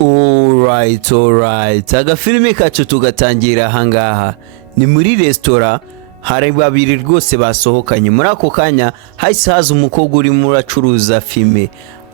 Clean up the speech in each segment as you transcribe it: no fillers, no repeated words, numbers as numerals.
Alright. Agafilime kacu tugatangira ahangaha. Ni muri restaurant, hari babiri rwose basohokanye. Muri ako kanya hahise haza umukobwa urimo uracuruza filime.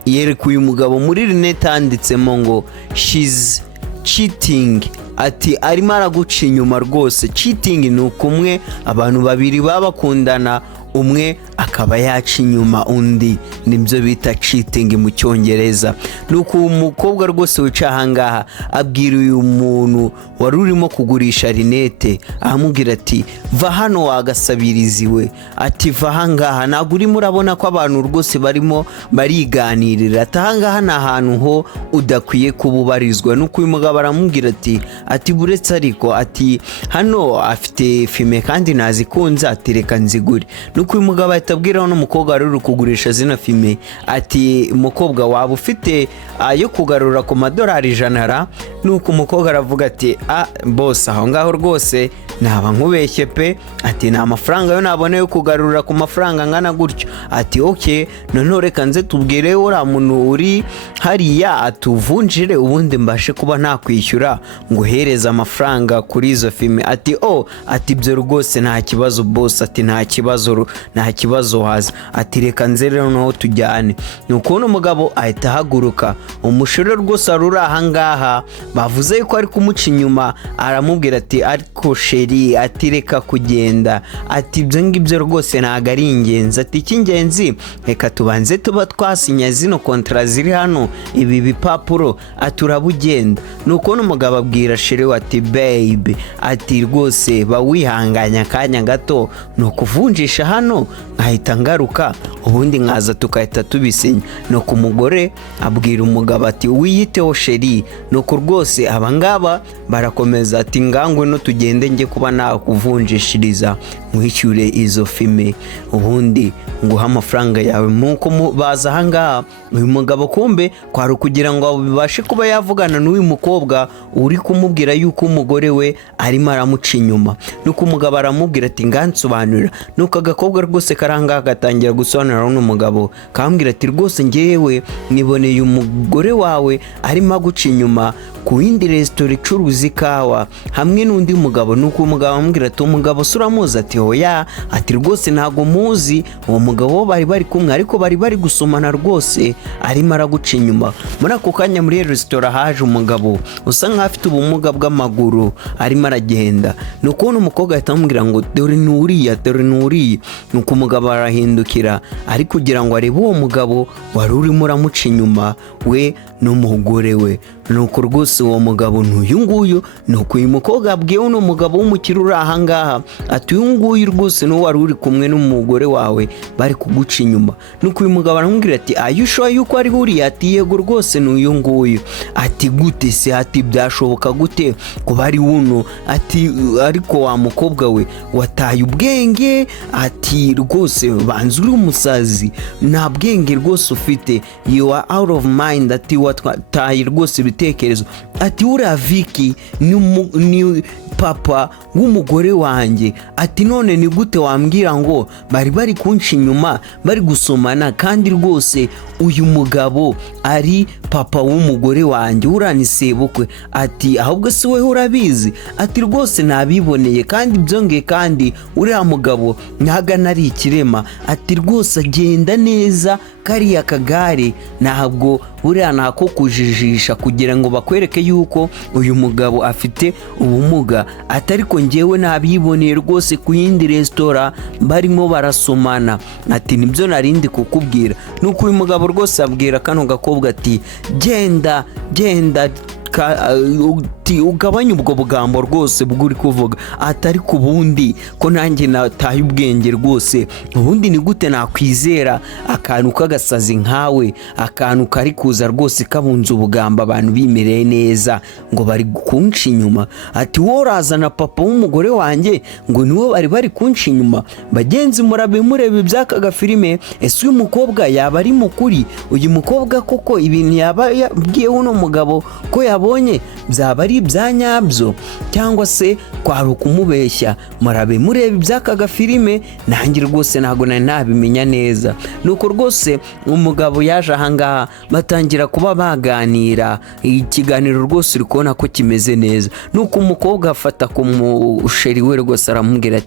Yerekuye umugabo muri rinete handitsemo ngo she's cheating. Ati arimo araguca inyuma rwose. Cheating ni ukumwe abantu babiri babakundana, umwe akaba yaca inyuma undi, nibyo bita cheating mu cyongereza. Nuko umukobwa rwose wica ahangaha abwira uyu muntu wari urimo kugurisha rinete, ahamubwira ati va hano wagasabirizi we, ati va ahangaha ntabwo urimo urabona ko abantu rwose barimo bariganirira, ati ahangaha ni ahantu ho udakwiye kububarizwa. Nuko uyu mugabo aramubwira ati buretse ariko ati hano afite filime kandi nazikunze, ati reka nzigure. Nuko uyu mugabo atabwira n'umukobwa wari uri kugurisha zina filime ati umukobwa waba ufite ayo kugarura ku madolari 100. Nuko umukobwa aravuga ati boss aho ngaho rwose naba nkubeshye pe, ati nta mafaranga yo nabone yo kugarura ku mafaranga ngana gutyo. Ati okay none reka nze tubwire ura muntu uri hariya atuvunjire ubundi mbashe kuba nakwishyura ngo hereza amafaranga kuri izo filime. Ati ati byo rwose nta kibazo boss, ati nta kibazo waza, ati reka nze rero no tujyane. Nuko umugabo ahita haguruka, umushore rwose arura ahangaha bavuze ko ari kumuca inyuma, aramubwira ati ariko sheri, ati reka kugenda, ati ibyo ngibyo rwose ntago ari ingenzi, ati icy'ingenzi reka tubanze tuba twasinya zino kontra ziri hano ibi bipapuro, aturabugenda. Nuko umugabo abwira sheri ati babe, ati rwose bawihanganya akanya gato no kuvunjisha hano nkahita ngaruka ubundi nkaza tukahita tubisinya. Nuko umugore abwira umugabo ati wiyiteho sheri. Nuko rwose abangaba barakomeza ati ngangwe no tugende nge kuba nakuvunjishiriza mwishyure izo filime ubundi nguha amafaranga yawe. Nuko baza ahangaha uyu mugabo kumbe kwari kugira ngo bibashe kuba yavugana n'uyu mukobwa uri kumubwira yuko umugore we arimo aramuca inyuma. Nuko umugabo aramubwira ati ngansobanurira. Nuko agakobwa rwose karanga gatangira gusobanura n'umugabo kambwira ati rwose ngewe niboneye umugore wawe arimo aguca inyuma ku yindi restaurant icuruza ikawa hamwe n'undi mugabo. Nuko umugabo amubwira ati umugabo suramuzi? Ati oya, ati rwose ntago muzi. Uwo mugabo bari kumwe ariko bari gusomana rwose arimo araguca inyuma. Muri ako kanya muri restaurant haje umugabo usa nk'afite ubumuga bw'amaguru arimo aragenda. Nuko umukobwa ahita amubwira ngo dore nuriya. Nuko umugabo arahindukira ari kugira ngo arebe uwo mugabo wari urimo uramuca inyuma we n'umugore we. Nuko rwose uwo mugabo n'uyu nguyu. Nuko uyu mukobwa abwiye uno mugabo w'umukire uri ahangaha ati uyu nguyu rwose no wari uri kumwe n'umugore wawe bari kuguca inyuma. Nuko uyu mugabo aramubwira ati ayushoye yuko ari huriya? Ati yego rwose n'uyu nguyu. Ati gute se? Ati byashoboka gute kuba ari wuno? Ati ariko wa mukobwa we wataye ubwenge. Ati rwose banza uri umusazi, nta bwenge rwose ufite, you are out of mind. Ati wataye rwose ibitekerezo. Ati ura Vicky ni papa w'umugore wanjye. Ati none ni gute wambwira ngo bari kunca inyuma bari gusomana kandi rwose uyu mugabo ari papa w'umugore wanjye uranisebukwe? Ati ahubwo si we urabizi? Ati rwose nabiboneye kandi byongeye kandi uriya mugabo ntaga nari ikirema. Ati rwose agenda neza kariya kagare ntabwo uriya ntako kujijisha kugira ngo bakwereke yuko uyu mugabo afite ubumuga. Ati ariko ngewe nabiboneye rwose ku yindi restaurant barimo barasomana. Ati nibyo narindi kukubwira. Nuko uyu mugabo rwose abwira kano gakobwa ati genda ugabanya ubwo bugambo rwose bw'uri kuvuga. Atari ku bundi ko nanjye nataye ubwenge rwose, ubundi ni gute nakwizera akantu kagasazi nkawe, akantu kari kuza rwose kabunze ubugamba abantu bimereye neza ngo bari kunca inyuma? Ati worazana papa w'umugore wanjye ngo niwe bari kunca inyuma? Bagenzi murebe ibyaka gafilime, ese uyu mukobwa yaba ari mukuri? Uyu mukobwa koko ibintu yaba yabwiye uno mugabo ko yabonye byaba ari ukuri bya nyabyo cyangwa se kwari ukumubeshya. Murabe mureba iby'aka gafilime, nanjye rwose ntabwo nari nabimenya neza. Nuko rwose umugabo yaje ahangaha batangira kuba baganira, ikiganiro rwose uri kubona ko kimeze neza. Nuko umukobwa afata ku musheri we rwose aramubwira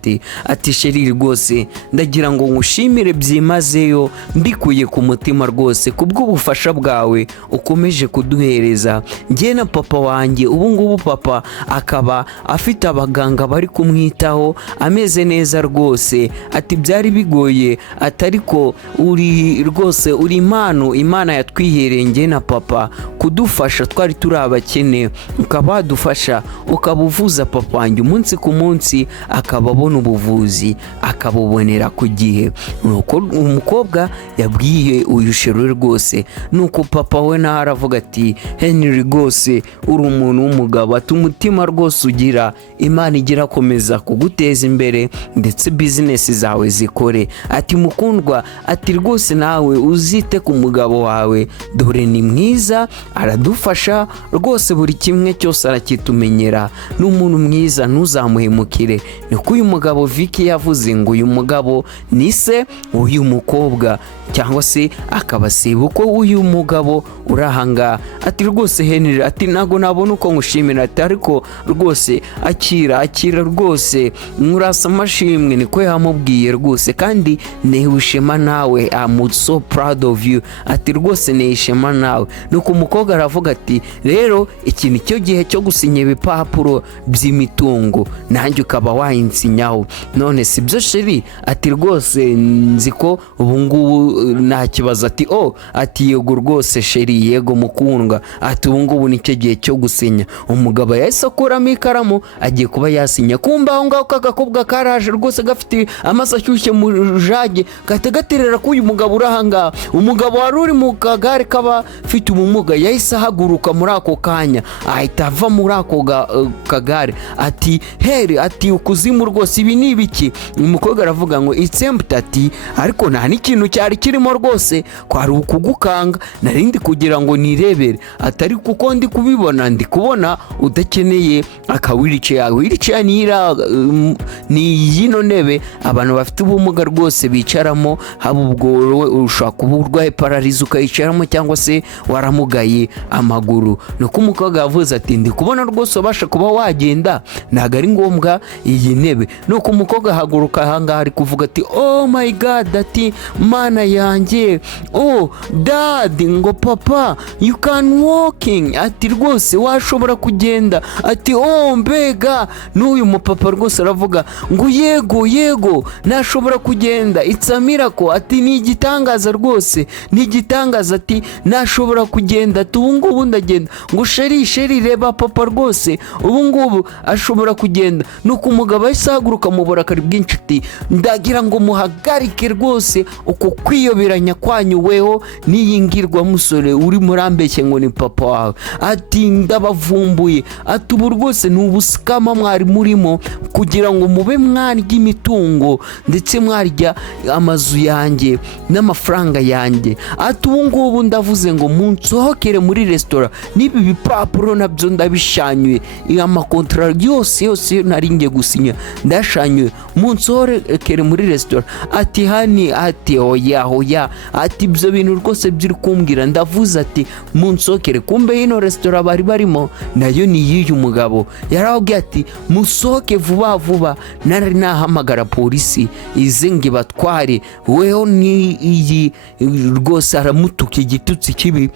ati sheri rwose ndagira ngo ngushimire byimazeyo mbikuye ku mutima rwose kubw'ubufasha bwawe ukomeje kuduhereza. Njye na papa wanjye ubu ngubu papa akaba afite abaganga bari kumwitaho ameze neza rwose. Ati byari bigoye atariko uri rwose uri impano Imana yatwihereye njye na papa kudufasha, twari turi abakene ukaba wadufasha ukaba uvuza papa wanjye umunsi ku munsi akaba abona ubuvuzi akabubonera ku gihe. Nuko umukobwa yabwiye uyu sheri rwose. Nuko papa we nawe aravuga ati Henry rwose uri umuntu w'umugabo, ati umutima rwose ugira Imana igira komeza kuguteza imbere ndetse business zawe zikore. Ati mukundwa, ati rwose nawe uzite ku mugabo wawe dore ni mwiza aradufasha rwose buri kimwe cyose arakitumenyera, ni umuntu mwiza ntuzamuhemukire. Niko uyu mugabo Vicky yavuze ngo uyu mugabo ni se uyu mukobwa cyangwa se akaba sebuko uyu mugabo urahanga. Ati rwose Henry, ati ntago nabona uko ngushimira, ati ariko rwose akira rwose murasa amashimwe. Niko yamubwiye rwose, kandi nehishema nawe, I'm so proud of you. Ati rwose nehishema nawe. Nuko umukobwa aravuga ati rero iki ni cyo gihe cyo gusinya ibipapuro by'imitungo nanjye ukaba wayinsinyaho, none sibyo sheri? Ati rwose nzi ko ubu ngubu nta kibazo. Ati ati yego rwose sheri, yego mukundwa, ati ubu ngubu nicyo gihe cyo gusinya. Umugabo yahise akuramo ikaramu agiye kuba yasinya. Kumba aho ngaho kagakobwa karaje rwose gafite amaso ashyushye mu jage gahita gaterera ko uyu mugabo urahanga. Umugabo wari uri mu kagare kaba afite ubumuga yahise ahaguruka muri ako kanya ahita ava muri ako kagare. Ati Heri, ati ukuzimu rwose ibi ni ibiki? Umukobwa aravuga ngo it's empty. Ati ariko nta n'ikintu cyari kirimo rwose, kwari ukugukanga narindi kugira ngo nirebere. Atari kuko ndi kubibona, ndi kubona udakeneye akawirichair. Wirichair ni yino ntebe abantu bafite ubumuga rwose bicaramo, haba ubwo ushaka kuba urwaye pararize ukayicaramo cyangwa se waramugaye amaguru. Nuko umukobwa yavuze ati ndi kubona rwose ubasha kuba wagenda, ntago ari ngombwa iyi ntebe. Nuko umukobwa ahaguruka ahangaha ari kuvuga ati oh my god, ati mana yanjye, oh dad, ngo papa you can walking, ati rwose washobora kugenda. Ati mbega. N'uyu mupapa rwose aravuga ngo yego nashobora kugenda, it's a miracle. Ati ni igitangaza rwose, ni igitangaza. Ati nashobora kugenda, ati ubu ngubu ndagenda. Ngo sheri reba papa rwose ubu ngubu ashobora kugenda. Nuko umugabo ahise ahaguruka mu burakari bwinshi ati ndagira ngo muhagarike rwose uko kwiyoberanya kwanyu weho n'iyi ngirwa musore uri murambeshye ngo ni papa wawe. Ati ndabavumbuye, ati ubu rwose ni ubusikama mwari murimo kugira ngo mube mwarya imitungo ndetse mwarya amazu yanjye n'amafaranga yanjye. Ati ubu ngubu ndavuze ngo munsohokere muri restaurant, n'ibi bipapuro nabyo ndabishanyuye, amakontra yose nari ngiye gusinya ndashanyuye, munsohokere muri restaurant. Ati hani, ati oya, ati ibyo bintu rwose byiri kumbwira ndavuze ati munsohokere. Kumbe ino restaurant bari barimo nayo ni y'uyu mugabo. Yarababwiye ati musohoke vuba, nari nahamagara polisi ize ngo ibatware. Weho ni iyi rwose aramutuka igitutsi kibi.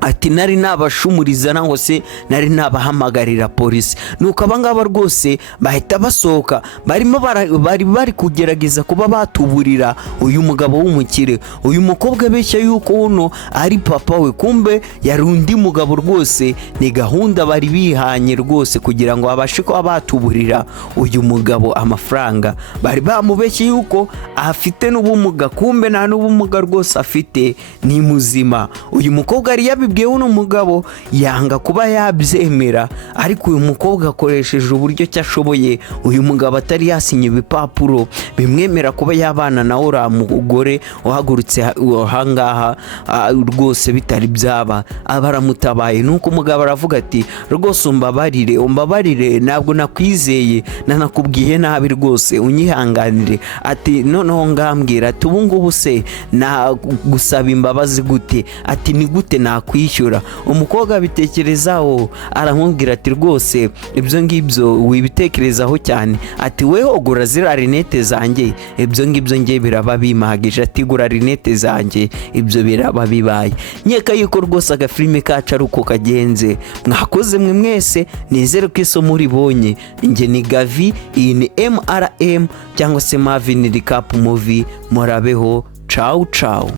Ati nari nabashumuriza nangwa se nari nabahamagarira polisi. Nuko abangaba rwose bahita basohoka, bari kugerageza kuba batuburira uyu mugabo w'umukire. Uyu mukobwa beshya yuko uno ari papa we, kumbe yari undi mugabo rwose. Ni gahunda bari bihanye rwose kugira ngo abashe kuba batuburira uyu mugabo amafaranga. Bari bamubeshye yuko afite n'ubumuga, kumbe nta n'ubumuga rwose afite, ni muzima. Uyu mukobwa yari babibwiye uno mugabo yanga kuba yabyemera, ariko uyu mukobwa akoresheje uburyo cyashoboye, uyu mugabo atari yasinye ibipapuro bimwemera kuba yabana nawe uriya mugore uhagurutse ahangaha rwose bitari byaba, baramutabaye. nuko umugabo aravuga ati rwose umbabarire ntabwo nakwizeye, nanakubwiye nabi rwose unyihanganire. Ati noneho ngambwira ati ubu ngubu se gusaba imbabazi gute? Ati ni gute nakwishyura? Umukobwa abitekerezaho aramubwira ati rwose ibyo ngibyo wibitekerezaho cyane, ati weho gura ziriya rinete zanjye, ibyo ngibyo ngiye biraba bimahagije. Ati gura rinete zanjye, ibyo biraba bibaye. Nkeka yuko rwose agafilime kacu ari uko kagenze. Mwakoze mwe mwese, nizere ko isomo ribonye. Njye ni Gavi, iyi ni MRM cyangwa se Marvin Recap Movie. Murabeho, ciao ciao.